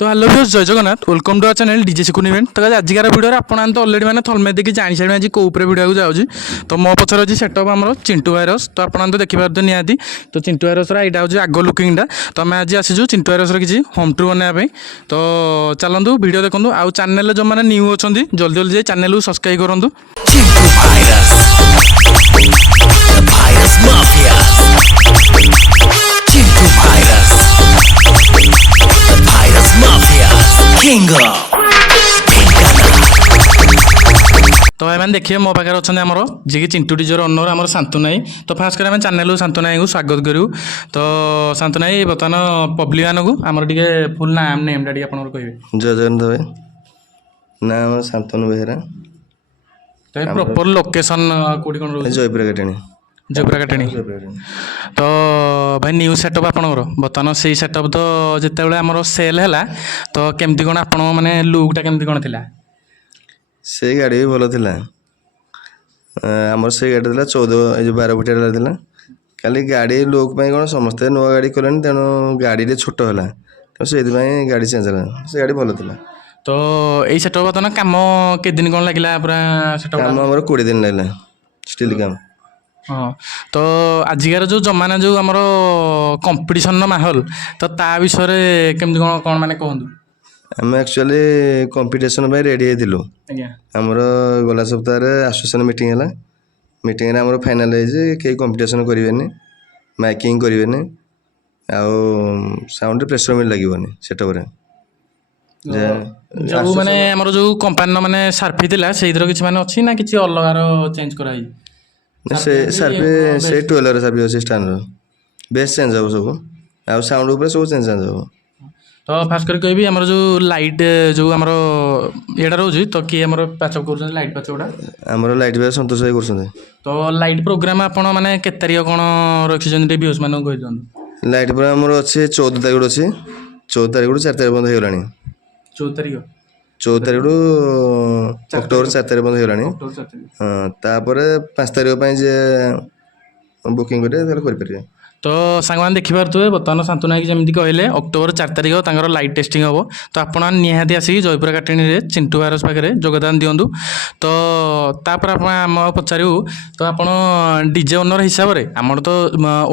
तो hello viewers जय Jagannath welcome to our channel DJ Sikun event तो आजिकार वीडियो आपन तो अलरेडी मैंने थलमे देखिए जानी सारे आज कौ वीडियो जाऊँगी तो मो पचर अच्छी सेटअप आम चिंटू वायरस तो आपन तो देखिपारे निहाती तो चिंटू वायरस यहाँ हूँ आग लुकिंगटा तो आम आज आसीचु चिंटू वायरस किसी होम टूर बनाया तो चलतु वीडियो देखूँ आउ चैनल जो मैंने न्यू अच्छा जल्दी जल्दी जाए चैनल को सब्सक्राइब करूँ तो भाई मैंने देखिए मो पाखे अच्छा आमर जी चिंटू डीजर ओनर आम शांतु नाई तो फास्ट कर चैनल शांतु नाई को स्वागत करूँ तो शांतु नाई बर्तमान पब्लिक मानक आमर टे फुल नाम नेमटा टे आप कहे जय जगन्नाथ भाई नाम शांतनु बेहेरा तो प्रॉपर लोकेशन कौटी कौन रोज जयपुर कटाणी जयपुर कटाणी तो भाई न्यू सेटअप आपणकर बर्तमान से सेटअप तो जिते आमर सेल है तो केमती कौन आप माने लुकटा केमती कौन थिला से गाड़ी भी भल था आमर से गाड़ी था 14 जो 12 फुटिया था खाली गाड़ी लुक कौन समस्ते नुआ गाड़ी कले तेणु गाड़ी छोट है तो से गाड़ी चेंज है से गाड़ी भल था तो यही सेटअप बर्तमान कम के दिन कौन लगे पूरा सेटअप काम आम 20 दिन लगे स्टिल काम हाँ तो आजिकार जो जमाना जो आमर कंपटीशन माहौल तो ता विषय केमती कौन कौन माने कहूँ आम एक्चुअली कंपटीशन रेडी होइथिलु आमर गला सप्ताह एसोसिएशन मीटिंग है मीटिंग आमर फाइनल है कई कंपटीशन करेंगे माइकिंग करेंगे आउ साउंड प्रेसर मिल लगे सेटअप जो माने हमर जो कंपनी माने सार्फी थिला सेइदरो किछि माने अछि ना किछि अलगार चेंज कराई से सार्फी से 12 सार्फी अछि स्टैंडर्ड बेस चेंज हो सब आ साउंड ऊपर सब चेंज हो तो फास्ट कर कहबी हमर जो लाइट जो हमर एडा रोजी तो कि हमर पैचअप कर लाइट पैचअपडा हमर लाइट बे संतोष भाई करछन तो लाइट प्रोग्राम आपण माने के तारिख कोन रखिछन टे व्यूज माने कहि दन लाइट प्रोग्राम हमर अछि 14 तारिख अछि 14 तारिख 4 तारिख बंद हेलानी 14 तारिख 14 तारिख अक्टोबर 4 तारिख बंद हेलानी हां तापर 5 तारिख जे बुकिंग कर परिए तो सांगमान देखिपे बर्तमान शांतु नायक जमी कहले अक्टोबर 4 तारिख तर लाइट टेस्टिंग हम तो आप निहाती आसिक जयपुर काटेणी चिंटू वायरस पाखे योगदान दिंतु तो तापर आम पचारू तो आप डीजे ओनर हिसाब से आमर तो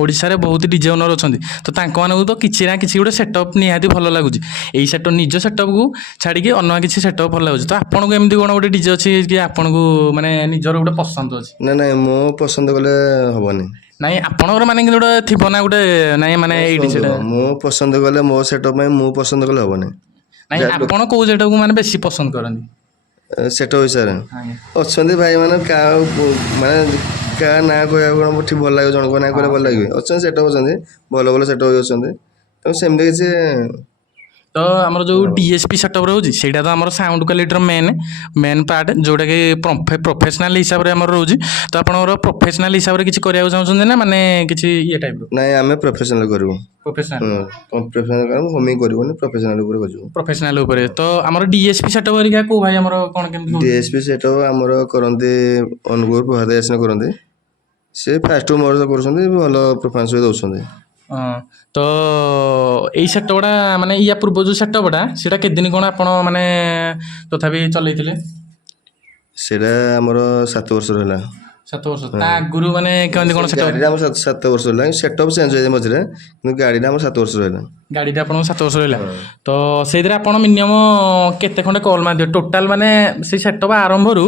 ओडिशा रे बहुत डीजे ओनर अच्छा तो मानक तो किसी ना कि गोटे सेटअप निहाती भल लगुच यही सेटअप निज सेटअप को छाड़ी अन्य किसी सेटअप भल लगुच तो आपको एमती कौन गोटे डीजे अच्छी कि आपन को माने निजर गोटे पसंद अच्छी ना ना मो पसंद कले हेनी नाई आपणकर माने गोटे थी ना गोटे नाई माने मो पसंद कले मो सेटअप में मो पसंद कले हेनी नाई आपण को सेटअप को माने बेसी पसंद करनी सेटअप हिसाब अच्छा भाई माने का माने क्या ना कह ठीक भल लगे जन को ना कह भल लगे अच्छा सेटअप अच्छा भल भल सेटअप अच्छा तो सेमती किसी तो आमर जो डीएसपी सेटअप रोज सेटा तो आमर साउंड क्वालिटी मेन पार्ट जोटा कि प्रोफेशनल हिसाब से आमर रोज तो आप प्रोफेशनल हिसाब से किसी करने चाहते ना माने किसी ये टाइप नहीं आम प्रोफेशनल करूँ प्रोफेशनल ऊपर तो आमर डीएसपी सेटअप हरिका को भाई आमर कोन केमती डीएसपी सेटअप आमर करंती अनुगुर प्रभादेशन करंती से फास्ट मोर करछंती भलो परफॉर्मेंस दउछंती तो यही सेटअपटा माने या पूर्व जो सेटअपटा सेटा के दिन कोन आपण माने तथापि चलैथिले सेटा हमर 7 वर्ष रहला 7 वर्ष ता गुरु माने केमती कोन सेटअप गाड़ी हम 7 वर्ष रहला सेटअप चेंज होय मझरे किंतु गाड़ी हम 7 वर्ष रहला गाड़ी आपण 7 वर्ष रहला तो सेइदरे आपण मिनिमम केते खंडे कॉल मार टोटल माने से सेटअप आरंभ रु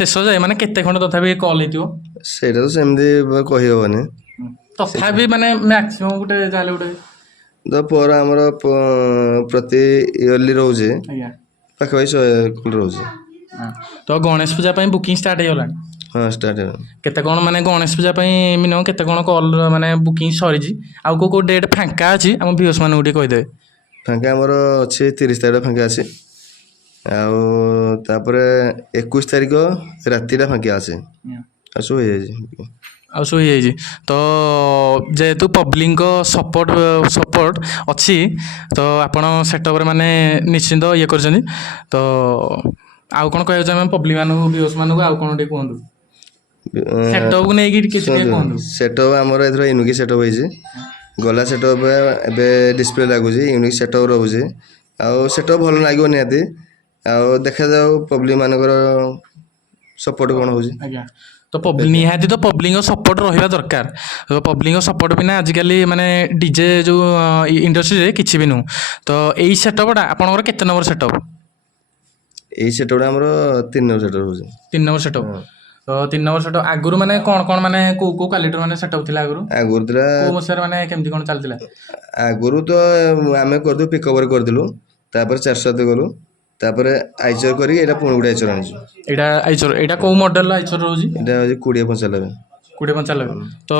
शेष जाय माने केते खंडे तथापि कॉल हेतियो सेटा तो सेमदी कहि होबनी तथापि माने मैक्सिमम गुटे जाले गुटे तो पर हमर प्रति इयरली रोजे आज्ञा पाखे भाई 100 रोजे तो गणेश पूजा पई बुकिंग स्टार्ट हे होला हां स्टार्ट है केते कोन माने गणेश पूजा पई मिनिमम केते कोन कॉल माने बुकिंग सरी जी आ को डेट फांका अछि हम व्यूअर्स माने गुटे कहि देबे फांका हमर अछि 30 तारिख फांका अछि आ तापर 21 तारिख रातिटा फांका अछि आसु हे जी आसु हो तो जेहेतु पब्लिक सपोर्ट अच्छी तो आपड़ सेटअप माने निश्चिंत ये कर तो आउ कौन कह पब्लिक मानक व्यूअर्स मानक आउ कौन टे कहूँ सेटअप को नहीं सेटअप आमर एथर यूनिक सेटअप होइए गला सेटअप एबे डिस्प्ले लगुच यूनिक सेटअप रोचे ଆଉ ସେଟା ଭଲ ଲାଗିବ ନିହାତି। ଆଉ ଦେଖାଯାଉ ପବ୍ଲିକ ମାନଙ୍କର ସପୋର୍ଟ କ'ଣ ହେଉଛି। ଆଜ୍ଞା ତ ନିହାତି ତ ପବ୍ଲିକଙ୍କ ସପୋର୍ଟ ରହିବା ଦରକାର। ତ ପବ୍ଲିକଙ୍କ ସପୋର୍ଟ ବିନା ଆଜିକାଲି ମାନେ ଡିଜେ ଯେଉଁ ଇଣ୍ଡଷ୍ଟ୍ରିରେ କିଛି ବି ନୁହଁ। ତ ଏଇ ସେଟଅପ୍ଟା ଆପଣଙ୍କର କେତେ ନମ୍ବର ସେଟଅପ୍? ଏଇ ସେଟଅପ୍ଟା ଆମର 3 ନମ୍ବର ସେଟଅପ୍ ହେଉଛି। 3 ନମ୍ବର ସେଟଅପ୍। ତ 3 ନମ୍ବର ସେଟଅପ୍ ଆଗରୁ ମାନେ କ'ଣ ମାନେ କୋଉ କ୍ୱାଲିଟିର ମାନେ ସେଟଅପ୍ ଥିଲା ଆଗରୁ? ଆଗରୁ ଥିଲା କୋଉ ମସିହାରେ ମାନେ କେମିତି କ'ଣ ଚାଲିଥିଲା? ଆଗରୁ ତ ଆମେ କରିଦେଲୁ ପିକଅପ୍ କରିଦେଲୁ, ତାପରେ 407 ଗଲୁ, ତାପରେ ଆଇଚର କରିକି ଏଇଟା ପୁଣି ଗୋଟେ ଆଇଚର ଆଣିଛୁ। ଏଇଟା ଆଇଚର, ଏଇଟା କୋଉ ମଡେଲର ଆଇଚର ରହୁଛି? ଏଇଟା ହେଉଛି 2095। 2095। ତ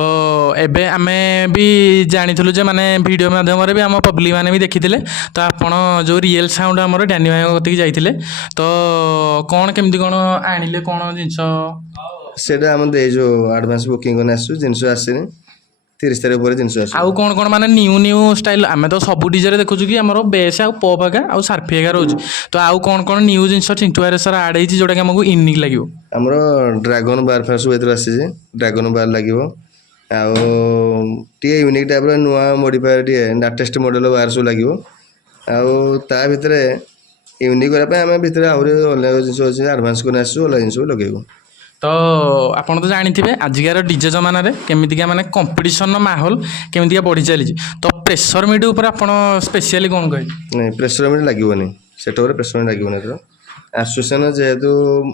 ଏବେ ଆମେ ବି ଜାଣିଥିଲୁ ଯେ ମାନେ ଭିଡ଼ିଓ ମାଧ୍ୟମରେ ବି ଆମ ପବ୍ଲିକ ମାନେ ବି ଦେଖିଥିଲେ। ତ ଆପଣ ଯେଉଁ ରିଏଲ୍ ସାଉଣ୍ଡ ଆମର ଡ୍ୟାନି ଭାଇଙ୍କ କତିକି ଯାଇଥିଲେ, ତ କ'ଣ କେମିତି କ'ଣ ଆଣିଲେ କ'ଣ ଜିନିଷ? ସେଇଟା ଆମେ ଦେଇଛୁ ଆଡ଼ଭାନ୍ସ ବୁକିଂ କରି ଆସିଛୁ, ଜିନିଷ ଆସିନି, 30 ତାରିଖ ପରେ ଜିନିଷ ଆସିବ। ଆଉ କ'ଣ ମାନେ ନ୍ୟୁ ଷ୍ଟାଇଲ? ଆମେ ତ ସବୁ ଡିଜେରେ ଦେଖୁଛୁ କି ଆମର ବେସ୍ ଆଉ ପପ୍ ଏକା ଆଉ ସାର୍ଫି ଏକା ରହୁଛି। ତ ଆଉ କ'ଣ ନ୍ୟୁ ଜିନିଷ ଚିଣ୍ଟୁ ଭାଇରସର ଆଡ଼ ହେଇଛି ଯେଉଁଟାକି ଆମକୁ ୟୁନିକ୍ ଲାଗିବ? ଆମର ଡ୍ରାଗନ ବାର ଫାର ସବୁ ଏଥିରେ ଆସିଛି। ଡ୍ରାଗନ ବାର ଲାଗିବ, ଆଉ ଟିକେ ୟୁନିକ୍ ଟାଇପ୍ର ନୂଆ ମଡ଼ିଫାଏ ଟିକେ ଲାଟେଷ୍ଟ ମଡ଼େଲ ବାର ସବୁ ଲାଗିବ। ଆଉ ତା ଭିତରେ ୟୁନିକ୍ କରିବା ପାଇଁ ଆମେ ଭିତରେ ଆହୁରି ଅଲଗା ଜିନିଷ ଅଛି, ଆଡ଼ଭାନ୍ସ କରି ଆସିଛୁ, ଅଲଗା ଜିନିଷ ବି ଲଗେଇବୁ। ତ ଆପଣ ତ ଜାଣିଥିବେ ଆଜିକାର ଡିଜେ ଜମାନାରେ କେମିତିକା ମାନେ କମ୍ପିଟିସନର ମାହୋଲ କେମିତିକା ବଢ଼ି ଚାଲିଛି। ତ ପ୍ରେସର ମିଟ୍ ଉପରେ ଆପଣ ସ୍ପେଶିଆଲି କ'ଣ କହିବେ? ନାଇଁ, ପ୍ରେସର ମିଟ୍ ଲାଗିବନି, ସେଟପରେ ପ୍ରେସର ମିଟ୍ ଲାଗିବନି। ଏଥର ଆସୋସିଏସନ ଯେହେତୁ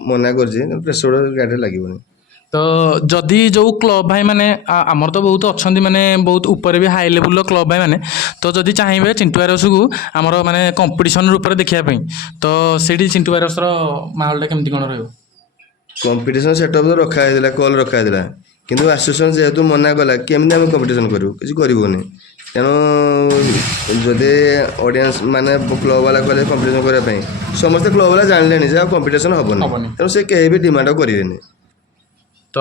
ମନା କରିଛି, ପ୍ରେସର ଗାଡ଼ିରେ ଲାଗିବନି। ତ ଯଦି ଯେଉଁ କ୍ଲବ୍ ଭାଇ ମାନେ ଆମର ତ ବହୁତ ଅଛନ୍ତି, ମାନେ ବହୁତ ଉପରେ ବି ହାଇ ଲେବୁଲର କ୍ଲବ୍ ଭାଇ ମାନେ, ତ ଯଦି ଚାହିଁବେ ଚିଣ୍ଟୁ ଭାଇରସକୁ ଆମର ମାନେ କମ୍ପିଟିସନ ରୂପରେ ଦେଖିବା ପାଇଁ, ତ ସେଇଠି ଚିଣ୍ଟୁ ଭାଇରସର ମାହୋଲଟା କେମିତି କ'ଣ ରହିବ? କମ୍ପିଟିସନ ସେଟଅପ୍ ତ ରଖା ହେଇଥିଲା, କଲ୍ ରଖା ହେଇଥିଲା, କିନ୍ତୁ ଆସୋସିଏସନ ଯେହେତୁ ମନା କଲା, କେମିତି ଆମେ କମ୍ପିଟିସନ କରିବୁ? କିଛି କରିବୁନି। ତେଣୁ ଯଦି ଅଡ଼ିଏନ୍ସ ମାନେ କ୍ଲବ୍ ବାଲା କହିଲେ କମ୍ପିଟିସନ କରିବା ପାଇଁ, ସମସ୍ତେ କ୍ଲବ୍ ବାଲା ଜାଣିଲେଣି ଯେ ଆଉ କମ୍ପିଟିସନ ହବନି, ତେଣୁ ସେ କେହି ବି ଡିମାଣ୍ଡ କରିବେନି। ତ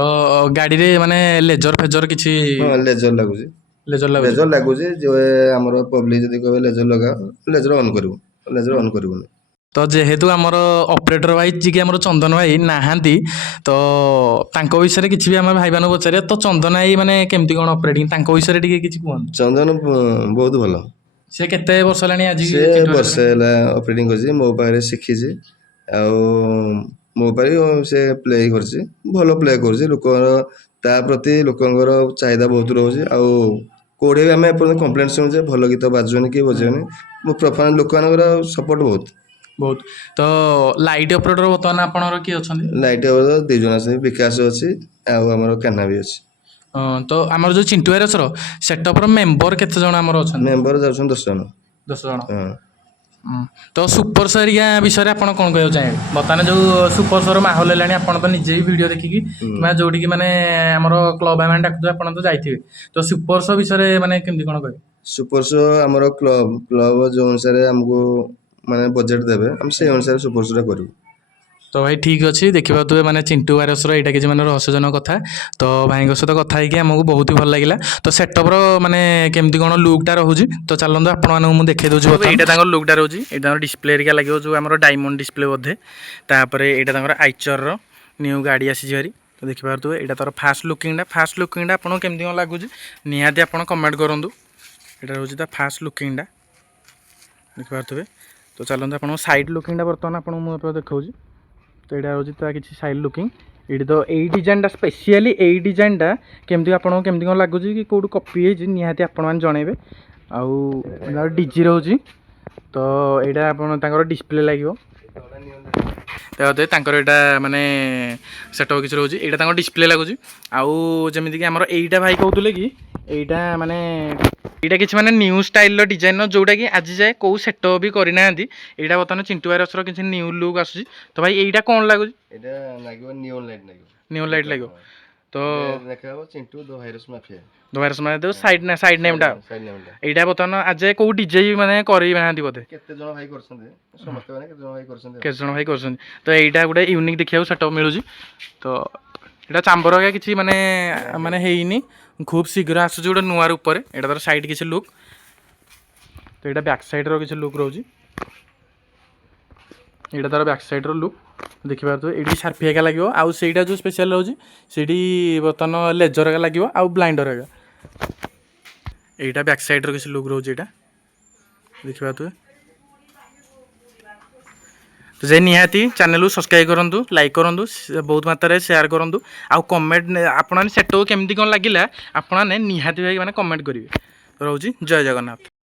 ଗାଡ଼ିରେ ମାନେ ଲେଜର ଫେଜର କିଛି? ହଁ, ଲେଜର ଲାଗୁଛି। ଲେଜର ଲାଗୁଛି। ଲେଜର ଲାଗୁଛି, ଯେ ଆମର ପବ୍ଲିକ ଯଦି କହିବେ ଲେଜର ଲଗାଅ, ଲେଜର ଅନ୍ କରିବୁ, ଲେଜର ଅନ୍ କରିବୁନି। ତ ଯେହେତୁ ଆମର ଅପରେଟର ଭାଇ ଯିଏକି ଆମର ଚନ୍ଦନ ଭାଇ ନାହାନ୍ତି, ତ ତାଙ୍କ ବିଷୟରେ କିଛି ବି ଆମେ ଭାଇମାନଙ୍କୁ ପଚାରିବା। ତ ଚନ୍ଦନ ଭାଇ ମାନେ କେମିତି କ'ଣ ଅପରେଟିଂ, ତାଙ୍କ ବିଷୟରେ ଟିକେ କିଛି କୁହନ୍ତୁ। ଚନ୍ଦନ ବହୁତ ଭଲ। ସେ କେତେ ବର୍ଷ ହେଲାଣି ଆଜି? ସେ ବର୍ଷେ ହେଲା ଅପରେଟିଂ କରିଛି, ମୋ ପାଖରେ ଶିଖିଛି। ଆଉ ମୋ ପାଖରେ ସେ ପ୍ଲେ କରିଛି, ଭଲ ପ୍ଲେ କରୁଛି। ଲୋକଙ୍କର ତା ପ୍ରତି ଲୋକଙ୍କର ଚାହିଦା ବହୁତ ରହୁଛି। ଆଉ କୋଉଠି ବି ଆମେ ଏପର୍ଯ୍ୟନ୍ତ କମ୍ପ୍ଲେନ୍ ଶୁଣୁଛେ ଭଲ ଗୀତ ବାଜୁନି କି ବଜୁନି, ଲୋକମାନଙ୍କର ସପୋର୍ଟ ବହୁତ। ତ ଲାଇଟ୍ ଅପରେଟର ବର୍ତ୍ତମାନ ଆପଣଙ୍କର କିଏ ଅଛନ୍ତି? ଲାଇଟ୍ ଅପରେଟର 2 ଜଣ ଅଛନ୍ତି, ବିକାଶ ଅଛି ଆଉ ଆମର କାହ୍ନା ବି ଅଛି। ତ ଆମର ଯେଉଁ ଚିଣ୍ଟୁ ଭାଇରସର ସେଟଅପ୍ର ମେମ୍ବର କେତେ ଜଣ ଆମର ଅଛନ୍ତି? ମେମ୍ବର ଯାଉଛନ୍ତି 10 ଜଣ। 10 ଜଣ। ହଁ। ତ ସୁପର ସରିକା ବିଷୟରେ ଆପଣ କ'ଣ କହିବାକୁ ଚାହିଁବେ? ବର୍ତ୍ତମାନ ଯେଉଁ ସୁପର ସର ମାହୋଲ ହେଲାଣି, ଆପଣ ତ ନିଜେ ବି ଭିଡ଼ିଓ ଦେଖିକି କିମ୍ବା ଯେଉଁଠିକି ମାନେ ଆମର କ୍ଲବ୍ ଭାଇ ମାନେ ଡାକୁଥିବେ ଆପଣ ତ ଯାଇଥିବେ। ତ ସୁପର ସୋ ବିଷୟରେ ମାନେ କେମିତି କ'ଣ କହିବେ? ସୁପର ସୋ ଆମର କ୍ଲବ ଯେଉଁ ଅନୁସାରେ ଆମକୁ ମାନେ ବଜେଟ୍ ଦେବେ, ଆମେ ସେଇ ଅନୁସାରେ ସୁପର ସୋଟା କରିବୁ। ତ ଭାଇ ଠିକ୍ ଅଛି, ଦେଖିପାରୁଥିବେ ମାନେ ଚିଣ୍ଟୁ ଭାଇରସର ଏଇଟା କିଛି ମାନେ ରହସ୍ୟଜନକ କଥା। ତ ଭାଇଙ୍କ ସହିତ କଥା ହେଇକି ଆମକୁ ବହୁତ ହି ଭଲ ଲାଗିଲା। ତ ସେଟଅପ୍ର ମାନେ କେମିତି କ'ଣ ଲୁକ୍ଟା ରହୁଛି, ତ ଚାଲନ୍ତୁ ଆପଣମାନଙ୍କୁ ମୁଁ ଦେଖାଇ ଦେଉଛି। ଏଇଟା ତାଙ୍କର ଲୁକ୍ଟା ରହୁଛି, ଏଇଟା ତାଙ୍କର ଡିସପ୍ଲେ ହେରିକା ଲାଗିବ, ଯେଉଁ ଆମର ଡାଇମଣ୍ଡ ଡିସପ୍ଲେ ବୋଧେ। ତାପରେ ଏଇଟା ତାଙ୍କର ଆଇଚରର ନ୍ୟୁ ଗାଡ଼ି ଆସିଛି ଭାରି। ତ ଦେଖିପାରୁଥିବେ ଏଇଟା ତାର ଫାଷ୍ଟ ଲୁକିଂଟା ଆପଣଙ୍କୁ କେମିତି କ'ଣ ଲାଗୁଛି ନିହାତି ଆପଣ କମେଣ୍ଟ କରନ୍ତୁ। ଏଇଟା ହେଉଛି ତା ଫାଷ୍ଟ ଲୁକିଂଟା, ଦେଖିପାରୁଥିବେ। ତ ଚାଲନ୍ତୁ ଆପଣଙ୍କ ସାଇଡ଼ ଲୁକିଂଟା ବର୍ତ୍ତମାନ ଆପଣଙ୍କୁ ମୁଁ ଏବେ ଦେଖାଉଛି। ତ ଏଇଟା ହେଉଛି ତା କିଛି ସାଇଡ଼ ଲୁକିଂ। ଏଇଠି ତ ଏଇ ଡିଜାଇନଟା ସ୍ପେସିଆଲି, ଏଇ ଡିଜାଇନଟା କେମିତି ଆପଣଙ୍କୁ କେମିତି କ'ଣ ଲାଗୁଛି କି କେଉଁଠୁ କପି ହେଇଛି ନିହାତି ଆପଣମାନେ ଜଣାଇବେ। ଆଉ ଡିଜି ରହୁଛି, ତ ଏଇଟା ଆପଣ ତାଙ୍କର ଡିସପ୍ଲେ ଲାଗିବ। ତାଙ୍କର ଏଇଟା ମାନେ ସେଟଅପ୍ କିଛି ରହୁଛି, ଏଇଟା ତାଙ୍କର ଡିସପ୍ଲେ ଲାଗୁଛି। ଆଉ ଯେମିତିକି ଆମର ଏଇଟା ଭାଇ କହୁଥିଲେ କି ଏଇଟା ମାନେ ଏଇଟା କିଛି ମାନେ ନ୍ୟୁ ଷ୍ଟାଇଲର ଡିଜାଇନର, ଯେଉଁଟାକି ଆଜି ଯାଏ କେଉଁ ସେଟଅପ୍ ବି କରିନାହାନ୍ତି। ଏଇଟା ବର୍ତ୍ତମାନ ଚିଣ୍ଟୁ ଭାଇରସର କିଛି ନ୍ୟୁ ଲୁକ୍ ଆସୁଛି। ତ ଭାଇ ଏଇଟା କ'ଣ ଲାଗୁଛି? ଏଇଟା ଲାଗିବ ନିଅନ୍ ଲାଇଟ୍ ଲାଗିବ। ନିଅନ୍ ଲାଇଟ୍ ଲାଗିବ। ତ ଦେଖାହବ ଚିଣ୍ଟୁ ଦ ଭାଇରସ ମାଫିଆ। ସାଇଡ୍ ନେମ୍ଟା। ଏଇଟା ବର୍ତ୍ତମାନ ଆଜି ଯାଏ କେଉଁ ଡିଜେ ମାନେ କରିନାହାନ୍ତି ବୋଧେ। କେତେ ଜଣ ଭାଇ କରୁଛନ୍ତି, ସମସ୍ତେ ମାନେ କେତେ ଜଣ ଭାଇ କରୁଛନ୍ତି। ତ ଏଇଟା ଗୋଟେ ୟୁନିକ୍ ଦେଖିବାକୁ ସେଟଅପ୍ ମିଳୁଛି। ତ ଏଇଟା ଚାମ୍ବର ଆଜ୍ଞା କିଛି ମାନେ ହେଇନି, ଖୁବ୍ ଶୀଘ୍ର ଆସୁଛି ଗୋଟେ ନୂଆ ରୂପରେ। ଏଇଟା ତାର ସାଇଡ୍ କିଛି ଲୁକ୍। ତ ଏଇଟା ବ୍ୟାକ୍ ସାଇଡ଼୍ର କିଛି ଲୁକ୍ ରହୁଛି। ଏଇଟା ତାର ବ୍ୟାକ୍ ସାଇଡ଼୍ର ଲୁକ୍, ଦେଖିପାରୁଥିବେ। ଏଇଠି ସାର୍ଫି ଏକା ଲାଗିବ, ଆଉ ସେଇଟା ଯେଉଁ ସ୍ପେଶାଲ୍ ରହୁଛି ସେଇଠି ବର୍ତ୍ତମାନ ଲେଜର ଏକା ଲାଗିବ ଆଉ ବ୍ଲାଇଣ୍ଡର ଏକା। ଏଇଟା ବ୍ୟାକ୍ ସାଇଡ଼୍ର କିଛି ଲୁକ୍ ରହୁଛି, ଏଇଟା ଦେଖିପାରୁଥିବେ। तो जे निहाती चैनल को सब्सक्राइब करूँ लाइक करूँ बहुत मात्रा शेयर करूँ आउ कमेंट आपने सेट केमती कौन लगे आपने निहाती भाई मैंने कमेंट करेंगे रोजी जय जगन्नाथ।